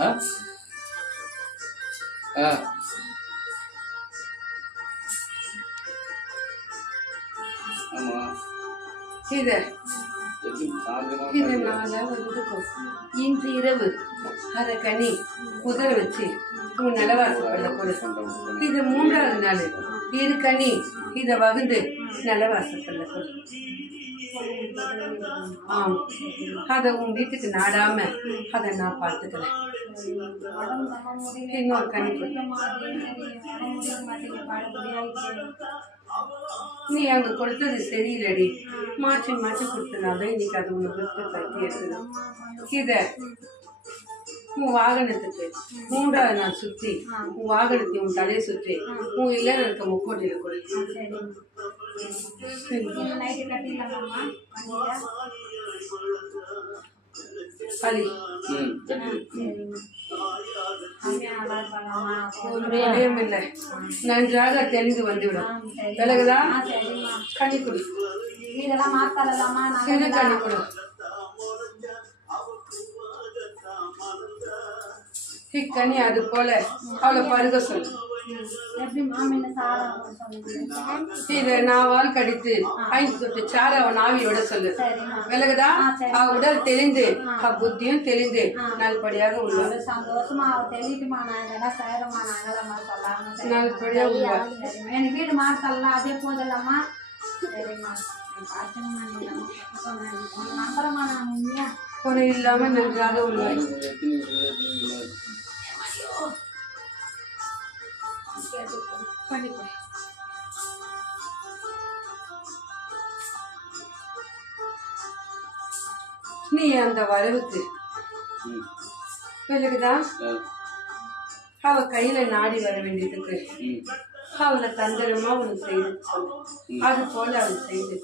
ஆ ஆ ஆமாம். இதை இது நாளாக வந்துக்கும். இன்று இரவு அதை கனி குதிர வச்சு உன் நிலவாசப்பட கொடு. இது 3வது நாள் இரு கனி இதை வகுந்து நிலவாசப்பட கொடு. ஆமா, அதை உன் வீட்டுக்கு நாடாம அதை நான் பார்த்துக்கிறேன். இன்னொரு கனி நீ அங்க கொடுத்தது சரியில்லடி, மாற்றி மாற்றி கொடுத்தனால இன்னைக்கு அது உனக்கு கட்டி எடுத்துது. இத உன் வாகனத்துக்கு 3வது நாள் சுற்றி உன் வாகனத்தை உன் தலையை சுற்றி உன் இல்ல இருக்க முக்கோட்டையில கொடு. அலி இல்லை, நன்றாக தெளிந்து வந்துவிடும். விலகுதா? கனி கொடு, சிறு கனி கொடு. இக்கனி அது போல அவளை பருக சொல்லு. இதை நாவால் கடித்து 5 சொட்டு சாறு அவன் ஆவியோட சொல்லு. விலகுதா? அவ உடல் தெளிந்து புத்தியும் தெளிந்து நல்லபடியாக உள்ளார். சந்தோஷமா தெளிட்டுமா நாங்க சேரமா நாங்களாமா சொல்லாம நல்லபடியா உள்ளார். எனக்கு வீடு மாத்தலாம் அதே போதலாமா? சரிம்மா, நம்புறமா நான் உண்மையா குறை இல்லாம நன்றாக உள்ளார். நீ அந்த வரவுக்கு விலகுதா? அவ கையில நாடி வர வேண்டியதுக்கு அவளை தந்திரமா உனக்கு செய்து அது போல அவள் செய்து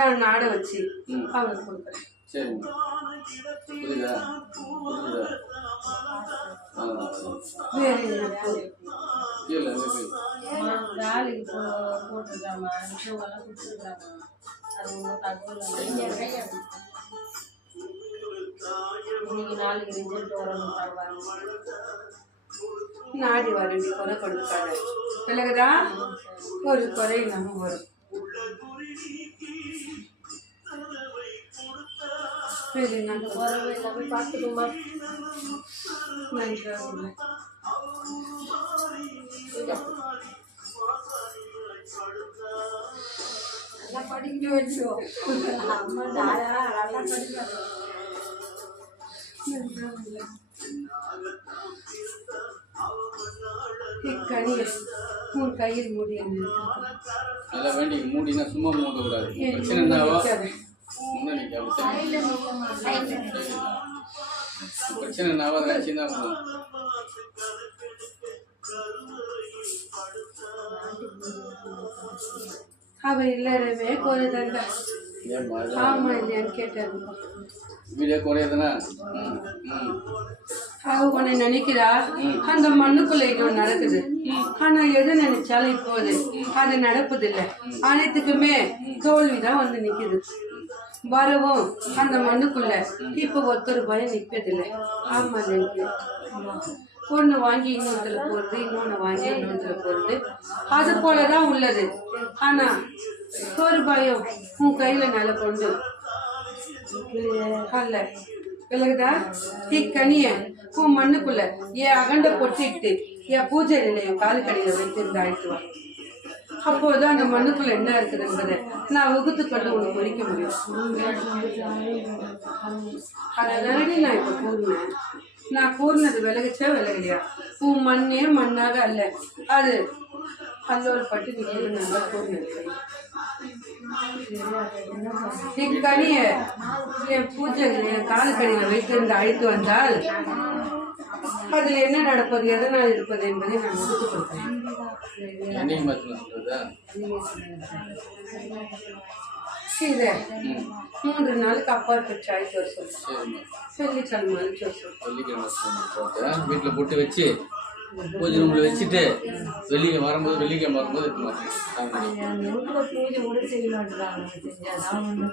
நான் நாட வச்சு அவளுக்கு கொடுக்குறேன். வேற என்ன போட்டுருக்காமா அது ஒன்றும் தகவல் இன்னைக்கு நாளைக்கு ரிசல்ட் வரணும். நாடி வரண்டி குறை கொடுக்காத. விலகுதா? ஒரு குறை இல்லாம வரும். சரி, நாங்கள் உறவு எல்லாமே பார்த்துக்கோமா. நன்றாக உள்ள நல்லா படிக்க வச்சோம். அம்மா தாரா நல்லா படிக்க இக்கனியை உன் கையில் மூடி நல்லா வேண்டி மூடினா சும்மா மூடக்கூடாது. பிரச்சனை என்னவோ பிரச்சனை என்னவோ அதை நினச்சின்னா அவ இல்லறவே குறை தந்த. ஆமா இல்லையான்னு கேட்டாரு. வீடியோ குறையுதுன்னா அவ உன்னை நினைக்கிறா அந்த மண்ணுக்குள்ள இது நடக்குது. ஆனா எது நினைச்சாலும் இப்போது அது நடப்பதில்லை. அனைத்துக்குமே தோல்விதான் வந்து நிக்குது. வரவும் அந்த மண்ணுக்குள்ள இப்ப ஒருத்தர் பயம் நிற்பதில்லை. ஆமா நினைக்கிறேன். ஒண்ணு வாங்கி இன்னொருத்துல போறது, இன்னொன்னு வாங்கி இன்னொருத்துல போறது, அது போலதான் உள்ளது. ஆனா ஒரு பயம் உன் கையில நல்ல கொண்டு அல்ல. விலகுதா? இக்கனிய உன் மண்ணுக்குள்ள என் அகண்ட பொட்டிட்டு என் பூஜை நிலையம் காலுக்கடியில வைத்திருந்து அழைத்துவா. அப்போதான் அந்த மண்ணுக்குள்ள என்ன இருக்குது என்பதை நான் வகுத்து கொண்டு உனக்கு பொறிக்க முடியும். அதனால நான் இப்ப கூறினேன். நான் கூறினது விலகுச்சா விலகலையா? உன் மண்ணே மண்ணாக அல்ல, அது அல்லோடு பட்டு நல்லா கூறினது. இக்கனிய என் பூஜை என் காலுக்கடியில வைத்திருந்து அழைத்து வந்தால் அதுல என்ன நடப்பது, எதனால் இருப்பது என்பதை நான் வகுத்து கொடுத்தேன். இதை 3 நாளுக்கு அப்பாற்பட்டு அழைத்து வர சொல்றேன். வெள்ளிக்கிழமை அழைச்சு வர சொல்றேன். வீட்டில் போட்டு வச்சு பூஜை ரூமில் வச்சுட்டு வெள்ளிக்கிழமை வரும்போது எடுத்து மாட்டேன். அந்த வீட்டுல பூஜை கூட செய்ய மாட்டேறாங்க. செஞ்சாதான் வந்து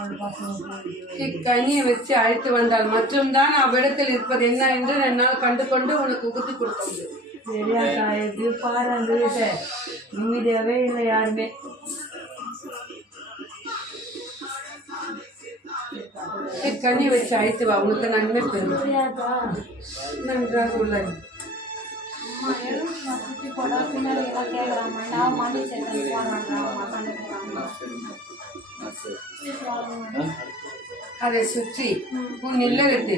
அந்த பசங்க இக்கனியை வச்சு அழைத்து வந்தால் மட்டும்தான் அவ்விடத்தில் இருப்பது என்ன என்று என்னால் கண்டு கொண்டு உனக்கு உகுத்து கொடுக்க முடியும். சரியாக்கா, எப்படி பாரு அந்த வீட்டை நிம்மதியாவே இல்லை யாருமே. இக்கனியை வச்சு அழைத்து வா, உனக்கு நன்மை பெறும். சரியாக்கா, நன்றாக உள்ளது. அம்மா எழுந்து சுற்றி போட பின்னாடி எல்லாம் கேட்குறாங்க. நான் மணி சேர்த்து போடுறாங்க. அதை சுற்றி உன் இல்லகத்து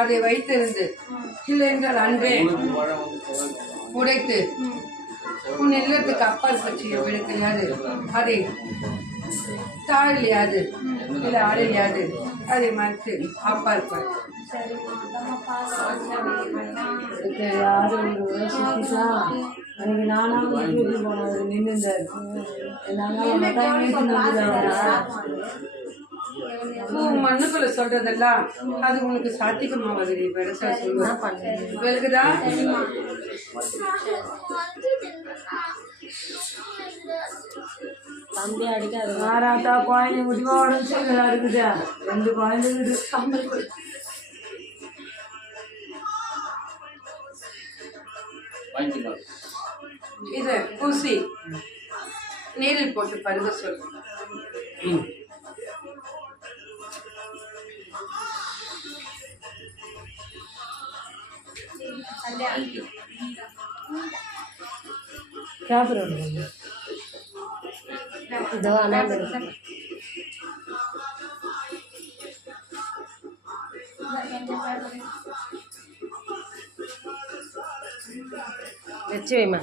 அதை வைத்திருந்து இல்லை என்றால் அன்றே உடைத்து உன் இல்லத்துக்கு அப்பால் பற்றிய விழுக்கையாது அதை தாழலையாது இல்லை ஆடலையாது அதை மறுத்து அப்பால் பார். இதுக்கு யாரும் சுத்திட்டா அன்னைக்கு நானும் வீட்டுக்கு போனது நின்றுந்தாரு. மண்ணுக்குள்ள சொல்றதெல்லாம் அது உனக்கு சாத்தியமா வருது. பெருசா சொல்லுவேன் விலகுதா? தம்பி அடிக்காது மாறாத்தா குழந்தை முடிவா உடம்பு சரியில்லை இருக்குதா. 2 குழந்தை இருக்குது. இதை பூசி நீரில் போட்டு பருக சொல்லு. சாப்பிடுறோம் இதோ வச்சு வைமா.